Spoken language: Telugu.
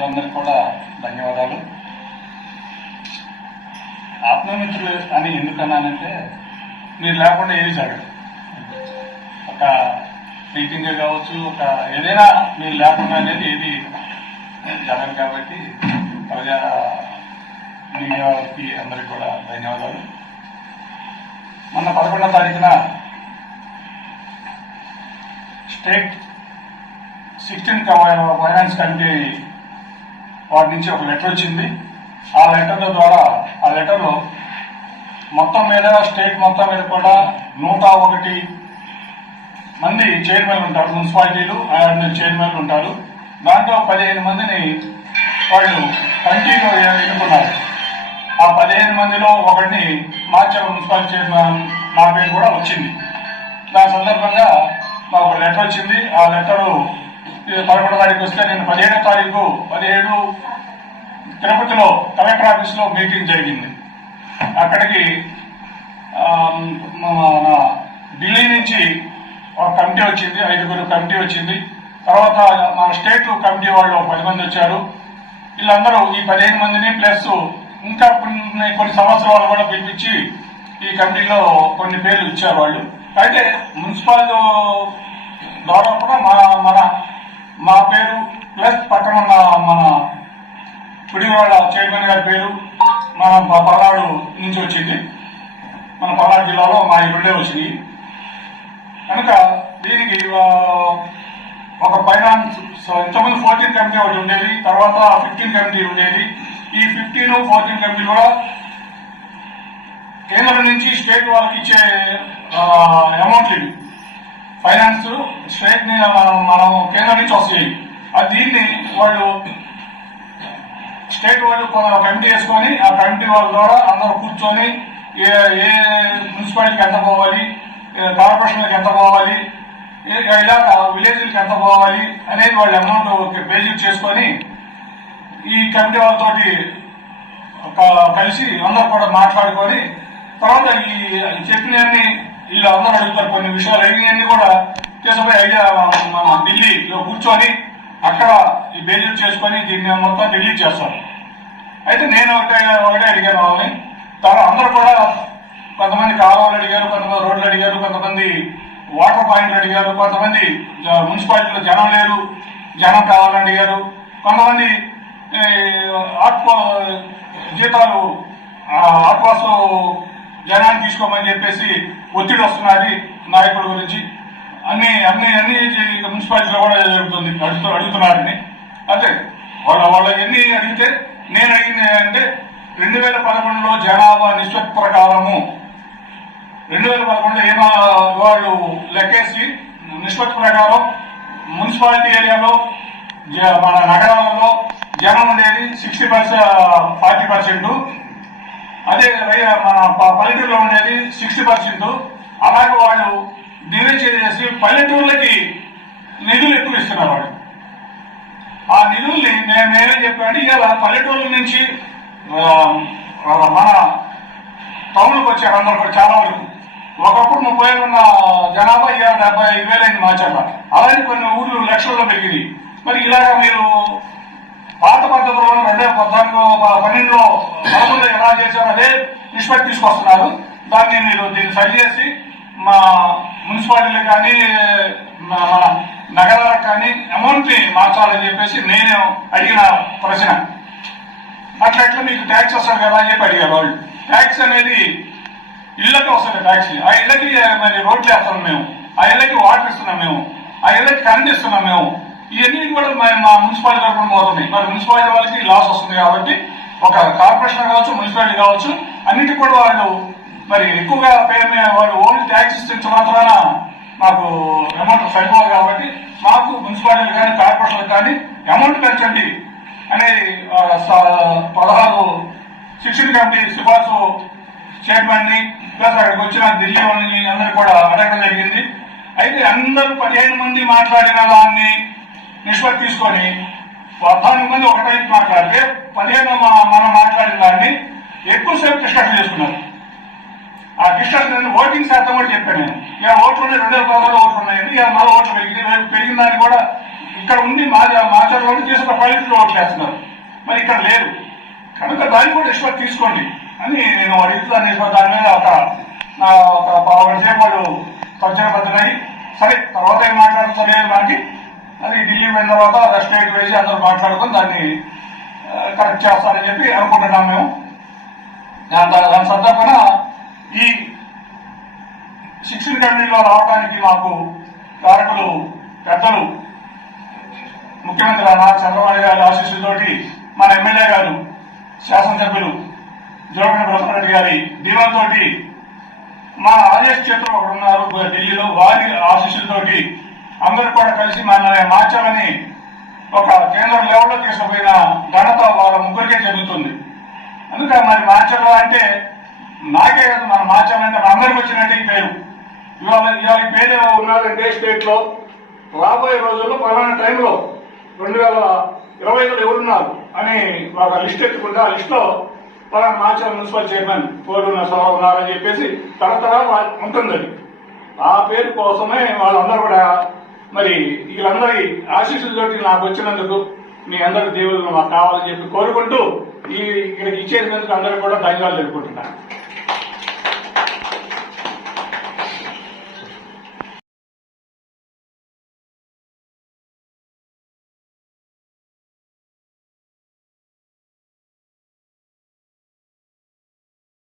మిత్రులందరికీ కూడా ధన్యవాదాలు. ఆత్మమిత్రులు అని ఎందుకన్నానంటే మీరు లేకుండా ఏమి జరగదు. ఒక మీటింగ్ కావచ్చు ఒక ఏదైనా మీరు లేకుండా అనేది ఏది జరగదు కాబట్టి ప్రజా మీడియాకి అందరికీ కూడా ధన్యవాదాలు. మొన్న పదకొండవ తారీఖున స్టేట్ సిక్స్టీన్ ఫైనాన్స్ కమిటీ వాటి నుంచి ఒక లెటర్ వచ్చింది. ఆ లెటర్ ద్వారా ఆ లెటర్లో మొత్తం మీద స్టేట్ మొత్తం మీద కూడా నూట ఒకటి మంది చైర్మన్ ఉంటారు. మున్సిపాలిటీలు ఆయన చైర్మన్లు ఉంటారు. దాంట్లో పదిహేను మందిని వాళ్ళు కంటిన్యూ ఎన్నుకున్నారు. ఆ పదిహేను మందిలో ఒకరిని మార్చే మున్సిపాలిటీ చైర్మన్ నా పేరు కూడా వచ్చింది. దాని సందర్భంగా మాకు ఒక లెటర్ వచ్చింది. ఆ లెటరు పదకొండు తారీఖు వస్తే నేను పదిహేడో తారీఖు పదిహేడు తిరుపతిలో కలెక్టర్ ఆఫీస్లో మీటింగ్ జరిగింది. అక్కడికి మన ఢిల్లీ నుంచి ఒక కమిటీ వచ్చింది ఐదుగురు కమిటీ వచ్చింది. తర్వాత మన స్టేట్ కమిటీ వాళ్ళు పది మంది వచ్చారు. వీళ్ళందరూ ఈ పదిహేను మందిని ప్లస్ ఇంకా కొన్ని కొన్ని సంవత్సరాలు కూడా పిలిపించి ఈ కమిటీలో కొన్ని పేర్లు ఇచ్చారు వాళ్ళు. అయితే మున్సిపల్ ద్వారా కూడా మన మన మా పేరు ప్లస్ పక్కన ఉన్న మన కుడివాడ చైర్మన్ గారి పేరు మన పల్నాడు నుంచి వచ్చింది. మన పల్నాడు జిల్లాలో మా ఈ వచ్చింది కనుక దీనికి ఒక ఫైనాన్స్ ఇంతకుముందు ఫోర్టీన్ కమిటీ ఒకటి ఉండేది తర్వాత ఫిఫ్టీన్ కమిటీ ఉండేది. ఈ ఫిఫ్టీన్ ఫోర్టీన్ కమిటీ కూడా కేంద్రం నుంచి స్టేట్ వాళ్ళకి ఇచ్చే అమౌంట్లు ఇవి. ఫైనాన్స్ స్టేట్ని మనం మనం కేంద్రం నుంచి వస్తాయి అది దీన్ని వాళ్ళు స్టేట్ వాళ్ళు కమిటీ వేసుకొని ఆ కమిటీ వాళ్ళ ద్వారా అందరూ కూర్చొని ఏ ఏ మున్సిపాలిటీకి ఎంత పోవాలి కార్పొరేషన్లకు ఎంత పోవాలి ఏ- విలేజ్లకు విలేజ్లకి ఎంత పోవాలి అనేది వాళ్ళు అమౌంట్ బేజిట్ చేసుకొని ఈ కమిటీ వాళ్ళతోటి ఒక- కలిసి అందరూ కూడా మాట్లాడుకొని తర్వాత ఈ చెప్పినన్ని వీళ్ళు అందరూ అడుగుతారు కొన్ని విషయాలు అడిగినవన్నీ కూడా తీసుకుపోయి ఐడియా ఢిల్లీలో కూర్చొని అక్కడ ఈ బేజీలు చేసుకొని దీన్ని మొత్తం రిలీజ్ చేస్తారు. అయితే నేను ఒకటే ఒకటే అడిగాను వాళ్ళని. తర్వాత అందరూ కూడా కొంతమంది కాలువలు అడిగారు కొంతమంది రోడ్లు అడిగారు కొంతమంది వాటర్ పాయింట్లు అడిగారు కొంతమంది జ- మున్సిపాలిటీలో జనం లేరు జనం కావాలని అడిగారు. కొంతమంది ఆత్మ జీతాలు ఆ, జనాన్ని తీసుకోమని చెప్పేసి ఒత్తిడి వస్తున్నది నాయకుల గురించి. అన్ని అన్ని అన్ని మున్సిపాలిటీలో కూడా జరుగుతుంది. అడుగుతూ అడుగుతున్నారని. అదే వాళ్ళ వాళ్ళ ఎన్ని అడిగితే నేను అడిగింది అంటే రెండు వేల పదకొండులో జనాభా నిష్పత్తి ప్రకారము రెండు వేల పదకొండులో ఏమో వాళ్ళు లెక్కేసి నిష్పత్తి ప్రకారం మున్సిపాలిటీ ఏరియాలో జ- మన నగరాలలో జనం ఉండేది సిక్స్టీ పర్సెంట్ ఫార్టీ పర్సెంట్. అదే మన ప- పల్లెటూరులో ఉండేది సిక్స్టీ పర్సెంట్. అలాగే వాళ్ళు డివైడ్ చేసి పల్లెటూర్లకి నిధులు ఎక్కువ ఇస్తున్నారు వాళ్ళు. ఆ నిధుల్ని నేను నేనే చెప్పాను ఇవాళ పల్లెటూర్ల నుంచి మన టౌన్లకు వచ్చారు అందరు కూడా చాలా వరకు ఒకప్పుడు ముప్పై వేలు ఉన్న జనాభా ఇవాళ డెబ్బై ఐదు వేలు మార్చాల అలాగే కొన్ని ఊర్లు లక్షల్లో పెరిగింది మరి ఇలాగ మీరు పాత పద్ధతిలో రెండే పద్నాలుగు పన్నెండులో పదకొండు ఎలా చేశారో అదే నిష్పత్తి తీసుకొస్తున్నారు. దాన్ని మీరు దీన్ని సరి చేసి మా మున్సిపాలిటీలు కానీ మా- మన నగరాలకు కానీ అమౌంట్ని మార్చాలని చెప్పేసి నేను అడిగిన ప్రశ్న. అట్లట్లా మీకు ట్యాక్స్ వస్తుంది కదా అని చెప్పి అడిగారు వాళ్ళు. ట్యాక్స్ అనేది ఇళ్ళకి వస్తుంది ట్యాక్స్ ఆ ఇళ్ళకి మరి రోడ్లు వేస్తున్నాం మేము. ఆ ఇళ్ళకి వాటర్ ఇస్తున్నాం మేము. ఆ ఇళ్ళకి కరెంట్ ఇస్తున్నాం మేము. ఇవన్నీ కూడా మరి మా మున్సిపాలిటీ తరఫున పోతున్నాయి మరి మున్సిపాలిటీ వాళ్ళకి లాస్ వస్తుంది కాబట్టి ఒక కార్పొరేషన్ కావచ్చు మున్సిపాలిటీ కావచ్చు అన్నిటికి కూడా వాళ్ళు మరి ఎక్కువగా పేరు వాళ్ళు ఓన్లీ ట్యాక్స్ ఇస్తే మాత్రాన మాకు అమౌంట్ సరిపోదు కాబట్టి మాకు మున్సిపాలిటీలు కానీ కార్పొరేషన్లు కానీ అమౌంట్ పెంచండి అనేది స- పదహారు శిక్షణ కమిటీ సిఫార్సు చైర్మన్ని ప్లస్ అక్కడికి వచ్చిన ఢిల్లీ వాళ్ళని అందరూ కూడా అడగడం జరిగింది. అయితే అందరూ పదిహేను మంది మాట్లాడిన దాన్ని నిష్పత్తి తీసుకొని పద్నాలుగు మంది ఒక మాట్లాడితే పదిహేను మనం మాట్లాడిన దాన్ని ఎక్కువసేపు డిస్కషన్ చేసుకున్నారు. ఆ డిస్కషన్ ఓటింగ్ శాతం కూడా చెప్పాను నేను. ఇక ఓట్లు ఉన్నాయి రెండు వేల పదహారు ఓట్లు ఉన్నాయండి ఇక మరో ఓట్లు పెరిగింది పెరిగిన దాన్ని కూడా ఇక్కడ ఉండి మా మాచర్లో తీసుకున్న పల్లెటూరు ఓట్లు వేస్తున్నారు. మరి ఇక్కడ లేదు. కనుక దాన్ని కూడా నిష్పత్తి తీసుకోండి అని నేను అడుగుతున్నాను నిష్పత్తి దాని మీద ఒక నా ఒక పావు సేపు వాళ్ళు తర్జనబద్ధమై సరే తర్వాత ఏం మాట్లాడుతుందో లేదు మనకి అది ఢిల్లీ పోయిన తర్వాత స్టేట్ వేసి అందరూ మాట్లాడుకొని దాన్ని కరెక్ట్ చేస్తారని చెప్పి అనుకుంటున్నాం మేము. దాని దాని సందర్భన ఈ శిక్షణ కమిటీలో రావడానికి మాకు కారకులు పెద్దలు ముఖ్యమంత్రి నారా చంద్రబాబు గారి ఆశీస్సులతోటి మన ఎమ్మెల్యే గారు శాసనసభ్యులు జోగిన ప్రసాద్ రెడ్డి గారి దీవంతో మా ఆర్ఎస్ చేతులు ఒకడున్నారు ఢిల్లీలో. వారి ఆశీస్సులతోటి అందరూ కూడా కలిసి మన మార్చాలని ఒక కేంద్ర లెవెల్లో తీసుకుపోయిన ఘనత వాళ్ళ ముగ్గురికే జరుగుతుంది. అందుకే మరి మార్చడం అంటే నాకే కాదు మనం మార్చాలంటే మనందరికి వచ్చినట్టు ఈ పేరు. ఇవాళ ఇవాళ పేరు ఉన్నారంటే స్టేట్లో రాబోయే రోజుల్లో పలానా టైంలో రెండు వేల ఇరవై ఐదులో ఎవరున్నారు అని ఒక లిస్ట్ ఎత్తుకుంటే ఆ లిస్ట్లో పలానా మాచల్ మున్సిపల్ చైర్మన్ పోలు నరసరావు ఉన్నారని చెప్పేసి తరతరా ఉంటుంది. ఆ పేరు కోసమే వాళ్ళందరూ కూడా మరి వీళ్ళందరి ఆశీస్సులతోటి నాకు వచ్చినందుకు మీ అందరి దేవుళ్ళు మాకు కావాలని చెప్పి కోరుకుంటూ ఈ ఇక్కడికి ఇచ్చేందుకు అందరూ కూడా ధన్యవాదాలు తెలుపుకుంటున్నాను.